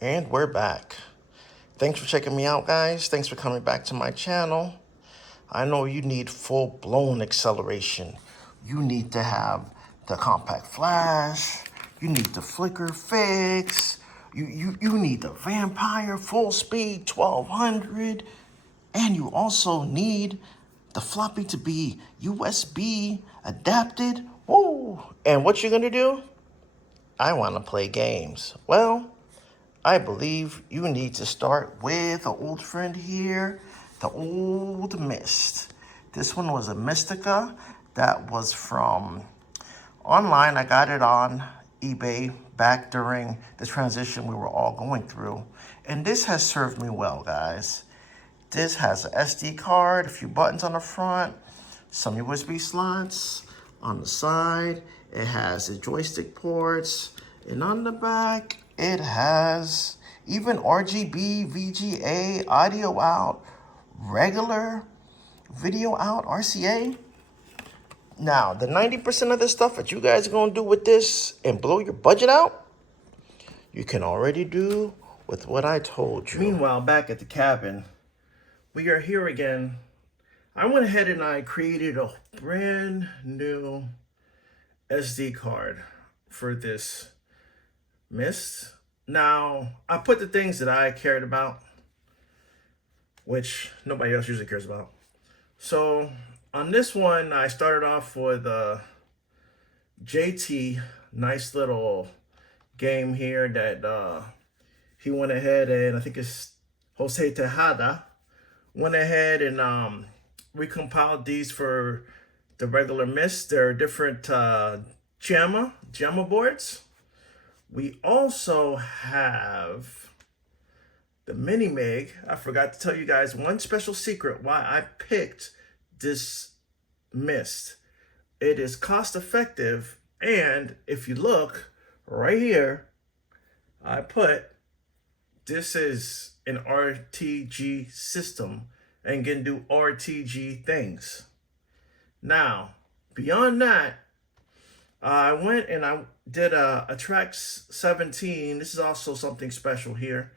And we're back. Thanks for checking me out, guys. Thanks for coming back to my channel. I know you need full-blown acceleration. You need to have the compact flash. You need the flicker fix. You need the Vampire full speed 1200. And you also need the floppy to be USB adapted. Woo! And what you're gonna do? I wanna play games. Well, I believe you need to start with an old friend here, the old MIST. This one was a Mystica that was from online. I got it on eBay back during the transition we were all going through. And this has served me well, guys. This has an SD card, a few buttons on the front, some USB slots on the side. It has the joystick ports, and on the back, it has even RGB, VGA, audio out, regular video out, RCA. Now, the 90% of the stuff that you guys are gonna do with this and blow your budget out, you can already do with what I told you. Meanwhile, back at the cabin, we are here again. I went ahead and I created a brand new SD card for this MIST. Now, I put the things that I cared about, which nobody else usually cares about. So on this one, I started off with a JT, nice little game here that he went ahead and I think it's Jose Tejada went ahead and recompiled these for the regular MIST. There are different JAMA boards. We also have the Mini Mig. I forgot to tell you guys one special secret why I picked this MIST. It is cost effective, and if you look right here, I put this is an RTG system and can do RTG things. Now, beyond that, I went and I did a track 17. This is also something special here.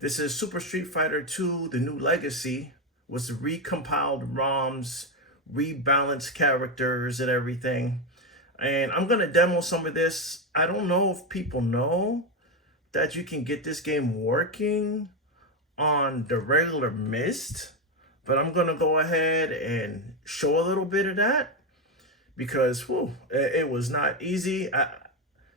This is Super Street Fighter 2, The New Legacy, was recompiled ROMs, rebalanced characters and everything. And I'm gonna demo some of this. I don't know if people know that you can get this game working on the regular MIST, but I'm gonna go ahead and show a little bit of that because it was not easy.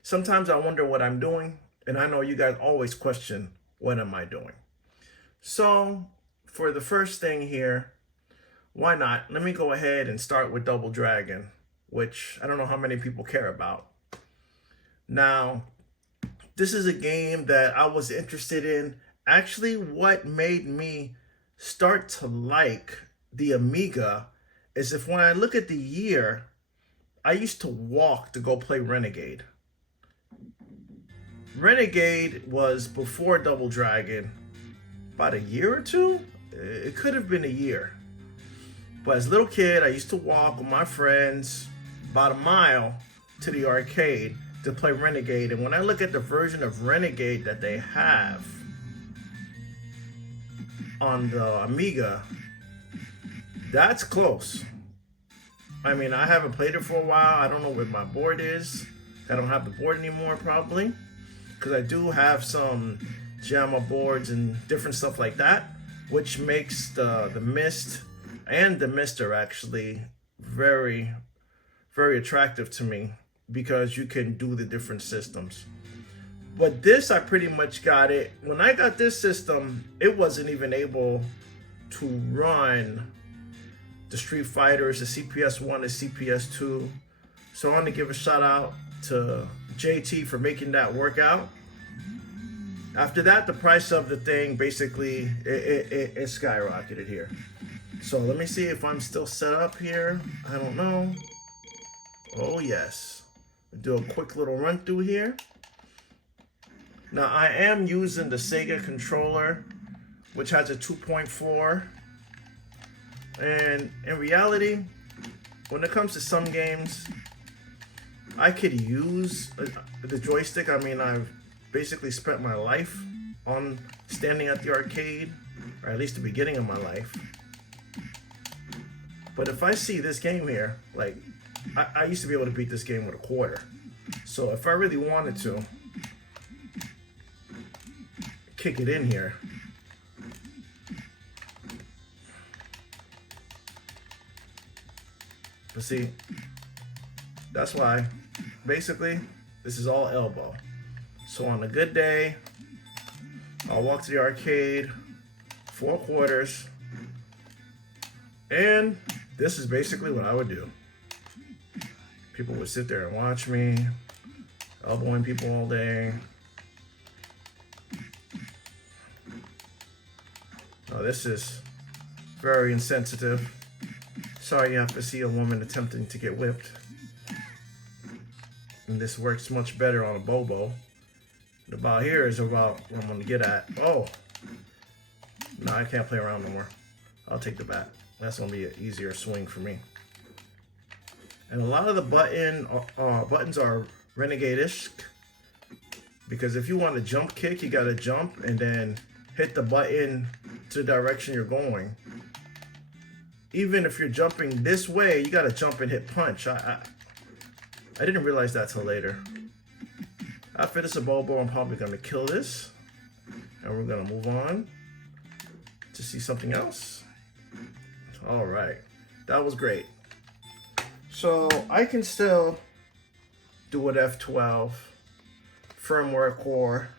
Sometimes I wonder what I'm doing, and I know you guys always question, what am I doing? So for the first thing here, why not? Let me go ahead and start with Double Dragon, which I don't know how many people care about. Now, this is a game that I was interested in. Actually, what made me start to like the Amiga is if when I look at the year, I used to walk to go play Renegade. Renegade was before Double Dragon, about a year or two. It could have been a year. But as a little kid, I used to walk with my friends about a mile to the arcade to play Renegade. And when I look at the version of Renegade that they have on the Amiga, that's close. I mean, I haven't played it for a while. I don't know where my board is. I don't have the board anymore, probably, because I do have some JAMA boards and different stuff like that, which makes the MIST and the MISTer actually very, very attractive to me because you can do the different systems. But this, I pretty much got it. When I got this system, it wasn't even able to run the Street Fighters, the CPS-1, the CPS-2. So I want to give a shout out to JT for making that work out. After that, the price of the thing basically it skyrocketed here. So let me see if I'm still set up here. I don't know. Oh yes. Do a quick little run through here. Now I am using the Sega controller, which has a 2.4. And in reality, when it comes to some games, I could use the joystick. I mean, I've basically spent my life on standing at the arcade, or at least the beginning of my life. But if I see this game here, like, I used to be able to beat this game with a quarter. So if I really wanted to kick it in here, but see, that's why, basically, this is all elbow. So on a good day, I'll walk to the arcade, 4 quarters, and this is basically what I would do. People would sit there and watch me, elbowing people all day. Oh, this is very insensitive. Sorry you have to see a woman attempting to get whipped. And this works much better on a Bobo. The ball here is about what I'm going to get at. Oh. No, I can't play around no more. I'll take the bat. That's going to be an easier swing for me. And a lot of the buttons are renegade-ish. Because if you want to jump kick, you got to jump and then hit the button to the direction you're going. Even if you're jumping this way, you got to jump and hit punch. I didn't realize that till later. After this Bobo, I'm probably going to kill this. And we're going to move on to see something else. All right. That was great. So I can still do an F12 firmware core.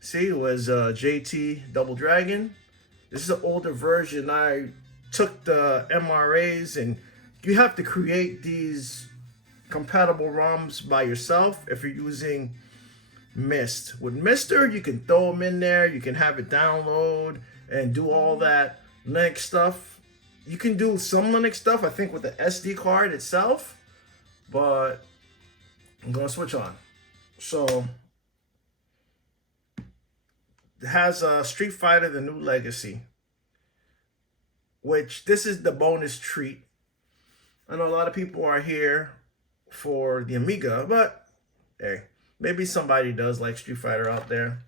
See, it was JT Double Dragon. This is an older version. I took the MRAs, and you have to create these compatible ROMs by yourself if you're using MIST. With MISTer, you can throw them in there, you can have it download and do all that Linux stuff. You can do some Linux stuff, I think, with the SD card itself, but I'm gonna switch on. So it has Street Fighter: The New Legacy, which this is the bonus treat. I know a lot of people are here for the Amiga, but hey, maybe somebody does like Street Fighter out there.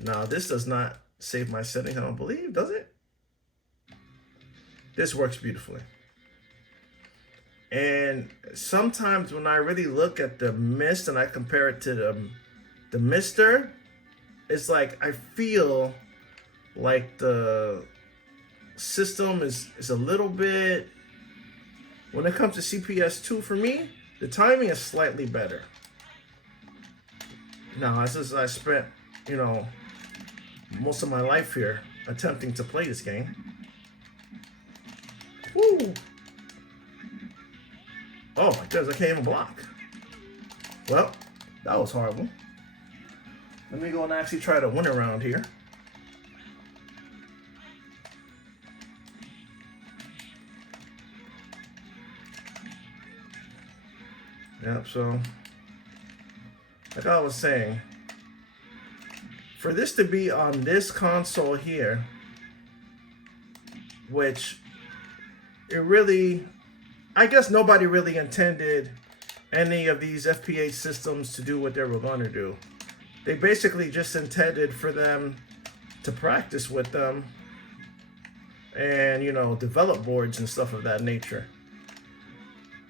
Now, this does not save my settings, I don't believe, does it? This works beautifully. And sometimes when I really look at the MIST and I compare it to the MISTer, it's like I feel like the system is a little bit, when it comes to CPS2 for me, the timing is slightly better. Now, as I spent, you know, most of my life here attempting to play this game. Woo! Oh my goodness, I can't even block. Well, that was horrible. Let me go and actually try to win around here. Yep, so like I was saying, for this to be on this console here, which it really, I guess nobody really intended any of these FPGA systems to do what they were going to do. They basically just intended for them to practice with them and, you know, develop boards and stuff of that nature.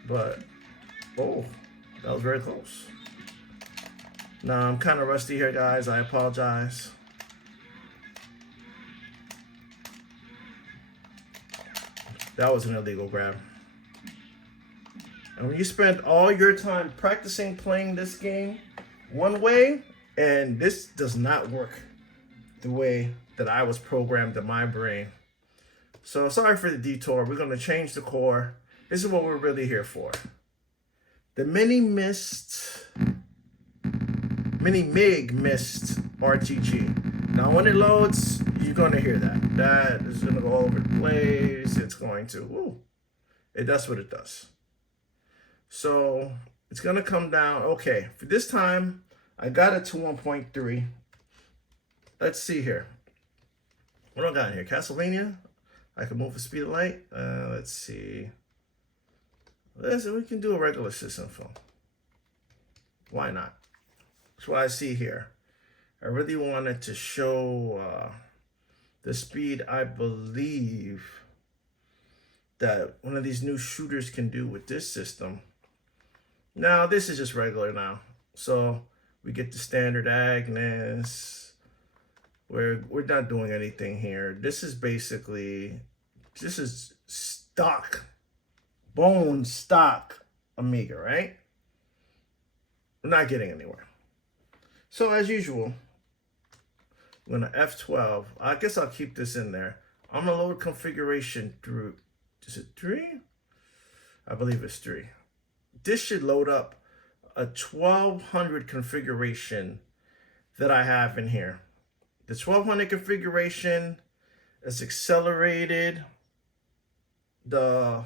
But, oh, that was very close. Now, I'm kind of rusty here, guys. I apologize. That was an illegal grab. And when you spend all your time practicing playing this game one way, and this does not work the way that I was programmed in my brain. So sorry for the detour. We're going to change the core. This is what we're really here for. The Mini MIG MIST RTG. Now when it loads, you're going to hear that. That is going to go all over the place. It's going to, woo, it does what it does. So it's going to come down. Okay, for this time, I got it to 1.3. Let's see here. What do I got in here? Castlevania? I can move the speed of light. Let's see. We can do a regular system phone. Why not? That's what I see here. I really wanted to show the speed I believe that one of these new shooters can do with this system. Now, this is just regular now. So we get the standard Agnes. We're not doing anything here. This is stock, bone stock Amiga, right? We're not getting anywhere. So as usual, I'm gonna F12. I guess I'll keep this in there. I'm gonna load configuration through, is it 3? I believe it's 3. This should load up a 1200 configuration that I have in here. The 1200 configuration is accelerated. The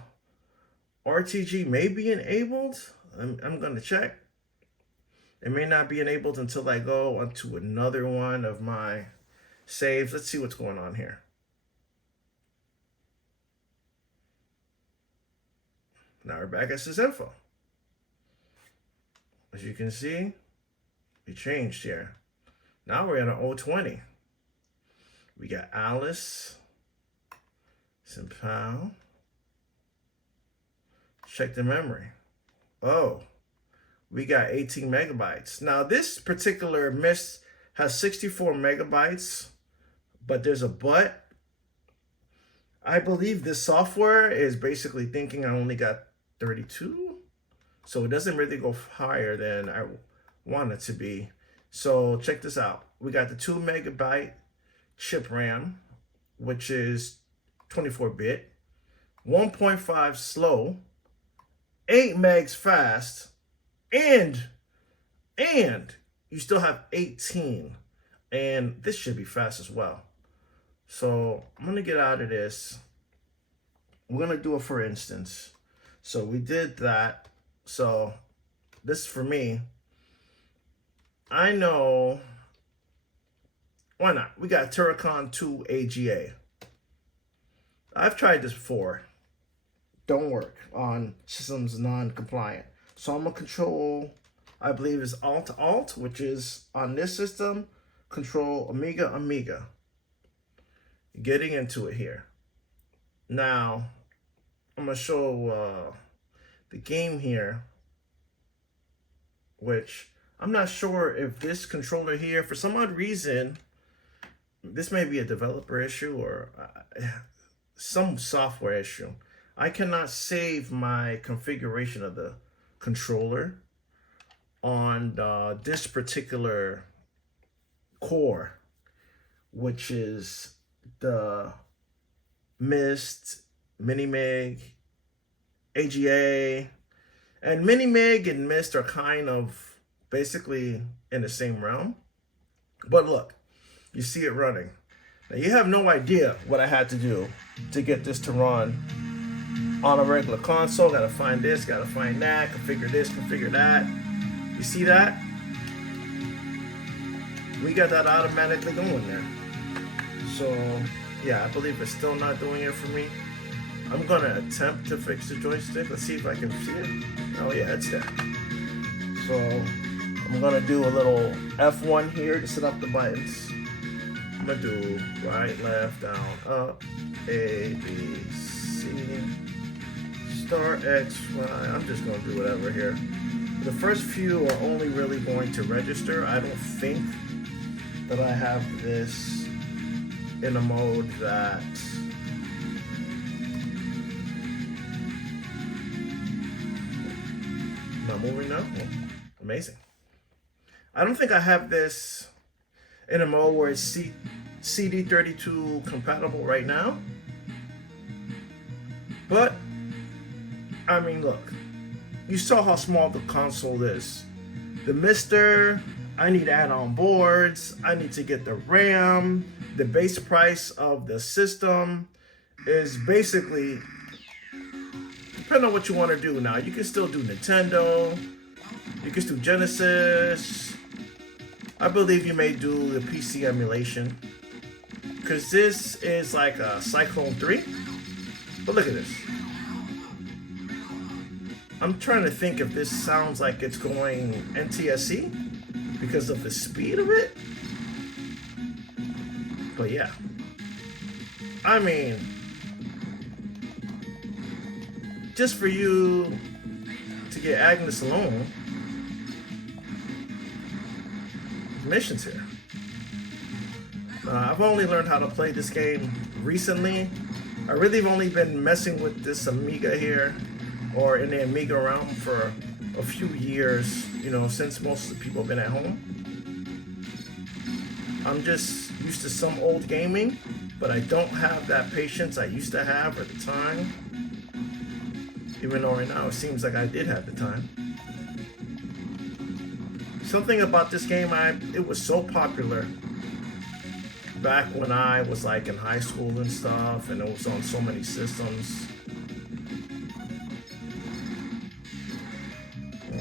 RTG may be enabled. I'm gonna check. It may not be enabled until I go onto another one of my saves. Let's see what's going on here. Now we're back at this info. As you can see, we changed here. Now we're at an 020. We got Alice, Simpal. Check the memory. Oh, we got 18 megabytes. Now this particular MIST has 64 megabytes, but there's a but. I believe this software is basically thinking I only got 32. So it doesn't really go higher than I want it to be. So check this out. We got the 2 megabyte chip RAM, which is 24-bit, 1.5 slow, 8 megs fast, and you still have 18. And this should be fast as well. So I'm gonna get out of this. We're gonna do it for instance. So we did that. So this for me, I know, why not? We got Terracon 2 AGA. I've tried this before. Don't work on systems non-compliant. So I'm gonna control, I believe is Alt, which is on this system, control Amiga. Getting into it here. Now, I'm gonna show the game here, which I'm not sure if this controller here, for some odd reason, this may be a developer issue or some software issue. I cannot save my configuration of the controller on this particular core, which is the MIST, Minimig, AGA, and Minimig and MIST are kind of basically in the same realm. But look, you see it running. Now you have no idea what I had to do to get this to run on a regular console. Gotta find this, gotta find that, configure this, configure that. You see that? We got that automatically going there. So yeah, I believe it's still not doing it for me. I'm gonna attempt to fix the joystick. Let's see if I can see it. Oh yeah, it's there. So I'm gonna do a little F1 here to set up the buttons. I'm gonna do right, left, down, up, A, B, C, start, X, Y. I'm just gonna do whatever here. The first few are only really going to register. I don't think that I have this in a mode that not moving now. Oh, amazing. I don't think I have this in a mode where it's CD32 compatible right now. But I mean, look, you saw how small the console is. The Mister, I need add-on boards. I need to get the RAM. The base price of the system is basically, depending on what you want to do now. You can still do Nintendo. You can do Genesis. I believe you may do the PC emulation, because this is like a Cyclone 3. But look at this. I'm trying to think if this sounds like it's going NTSC because of the speed of it. But yeah, I mean, just for you to get Agnes alone, missions here. I've only learned how to play this game recently. I really have only been messing with this Amiga here, or in the Amiga realm, for a few years, you know, since most of the people have been at home. I'm just used to some old gaming, but I don't have that patience I used to have at the time. Even though right now it seems like I did have the time. Something about this game, it was so popular back when I was like in high school and stuff, and it was on so many systems.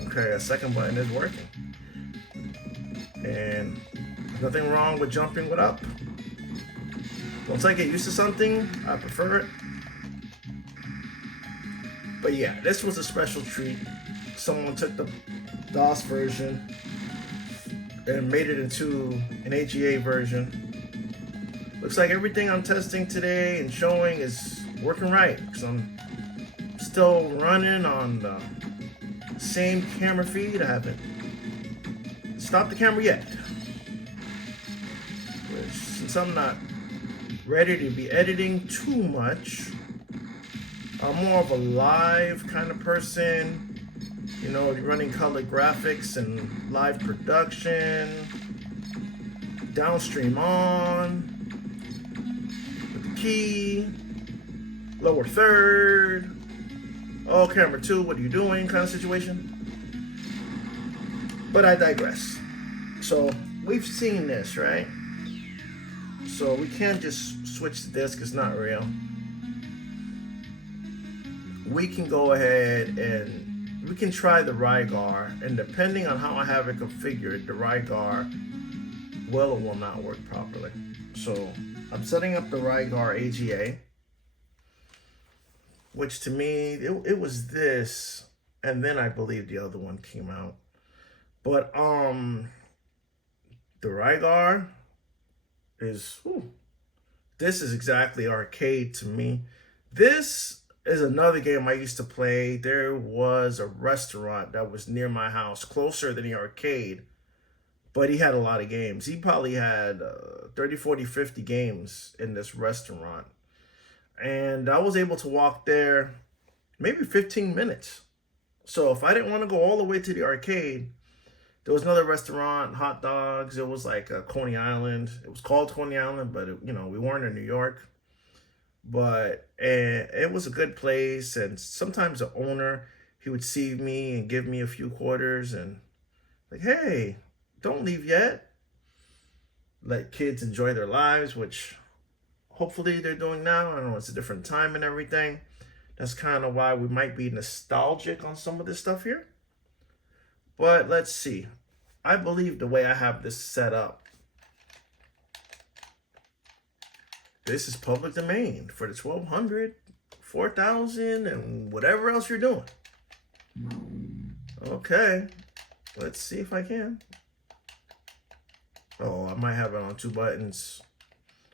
Okay, a second button is working. And there's nothing wrong with jumping with up. Once I get used to something, I prefer it. But yeah, this was a special treat. Someone took the DOS version and made it into an AGA version. Looks like everything I'm testing today and showing is working right, because I'm still running on the same camera feed. I haven't stopped the camera yet. Which, since I'm not ready to be editing too much, I'm more of a live kind of person. You know, running color graphics and live production, downstream on, with the key, lower third, oh, camera 2, what are you doing kind of situation. But I digress. So we've seen this, right? So we can't just switch the disk, it's not real. We can go ahead and we can try the Rygar, and depending on how I have it configured, the Rygar will or will not work properly. So I'm setting up the Rygar AGA, which to me, it was this, and then I believe the other one came out. But the Rygar is, this is exactly arcade to me. This is another game I used to play. There was a restaurant that was near my house, closer than the arcade, but he had a lot of games. He probably had 30, 40, 50 games in this restaurant. And I was able to walk there maybe 15 minutes. So if I didn't want to go all the way to the arcade, there was another restaurant, hot dogs. It was like Coney Island. It was called Coney Island, but you know, we weren't in New York. But it was a good place, and sometimes the owner, he would see me and give me a few quarters and like, hey, don't leave yet. Let kids enjoy their lives, which hopefully they're doing now. I don't know, it's a different time and everything. That's kind of why we might be nostalgic on some of this stuff here. But let's see. I believe the way I have this set up, this is public domain for the 1200, 4000, and whatever else you're doing. Okay, let's see if I can. Oh, I might have it on 2 buttons,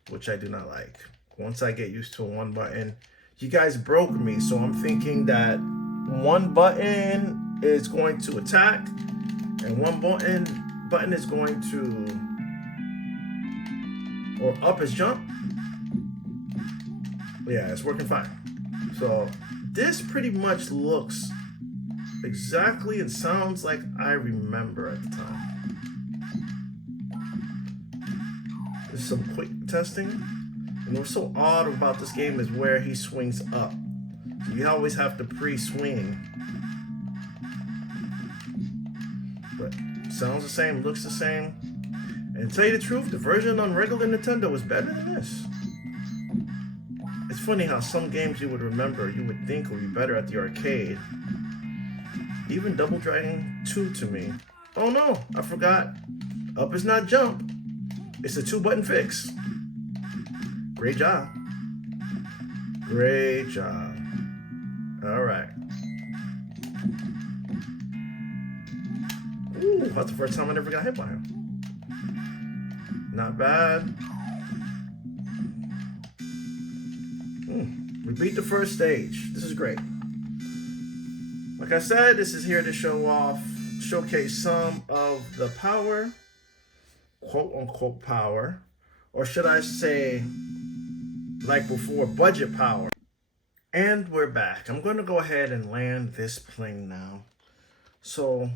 which I do not like. Once I get used to 1 button, you guys broke me, so I'm thinking that 1 button is going to attack, and 1 button is going to, or up is jump. Yeah, it's working fine. So this pretty much looks exactly and sounds like I remember at the time. There's some quick testing. And what's so odd about this game is where he swings up. So you always have to pre-swing. But sounds the same, looks the same. And to tell you the truth, the version on regular Nintendo is better than this. It's funny how some games you would remember, you would think would be better at the arcade. Even Double Dragon 2 to me. Oh no, I forgot. Up is not jump. It's a 2-button fix. Great job. Great job. All right. Ooh, that's the first time I never got hit by him. Not bad. We beat the first stage. This is great. Like I said, this is here to showcase some of the power, quote unquote power, or should I say, like before, budget power. And we're back. I'm going to go ahead and land this plane now. So,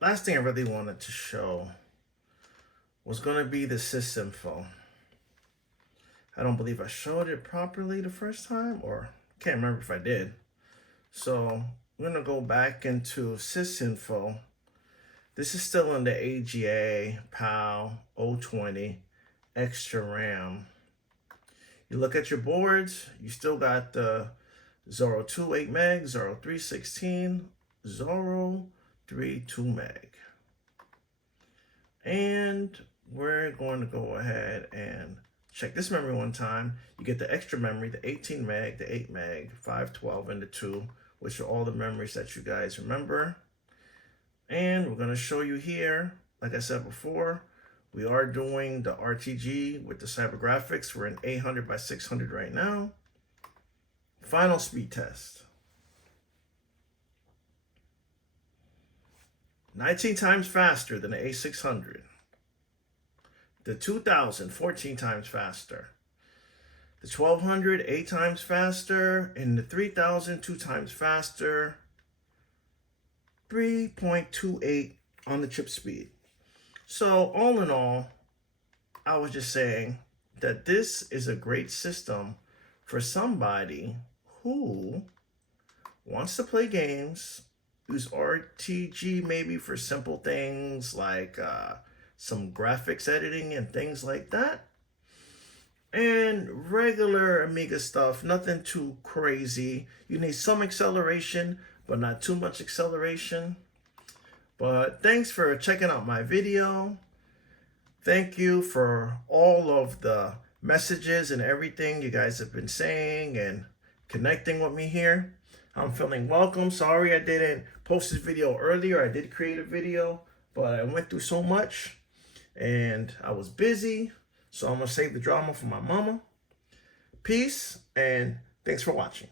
last thing I really wanted to show was going to be the sysinfo. I don't believe I showed it properly the first time, or can't remember if I did. So, I'm going to go back into sysinfo. This is still in the AGA, PAL, 020, extra RAM. You look at your boards, you still got the 02 8 meg, 03 16, 03 2 meg. And we're going to go ahead and check this memory one time. You get the extra memory, the 18 meg, the 8 meg, 512, and the 2, which are all the memories that you guys remember. And we're going to show you here, like I said before, we are doing the RTG with the CyberGraphics. We're in 800 by 600 right now. Final speed test. 19 times faster than the A600. The 2000, 14 times faster. The 1200, 8 times faster. And the 3000, 2 times faster. 3.28 on the chip speed. So all in all, I was just saying that this is a great system for somebody who wants to play games, use RTG maybe for simple things like some graphics editing and things like that, and regular Amiga stuff, nothing too crazy. You need some acceleration, but not too much acceleration. But thanks for checking out my video. Thank you for all of the messages and everything you guys have been saying and connecting with me here. I'm feeling welcome. Sorry I didn't post this video earlier. I did create a video, but I went through so much and I was busy. So I'm going to save the drama for my mama. Peace and thanks for watching.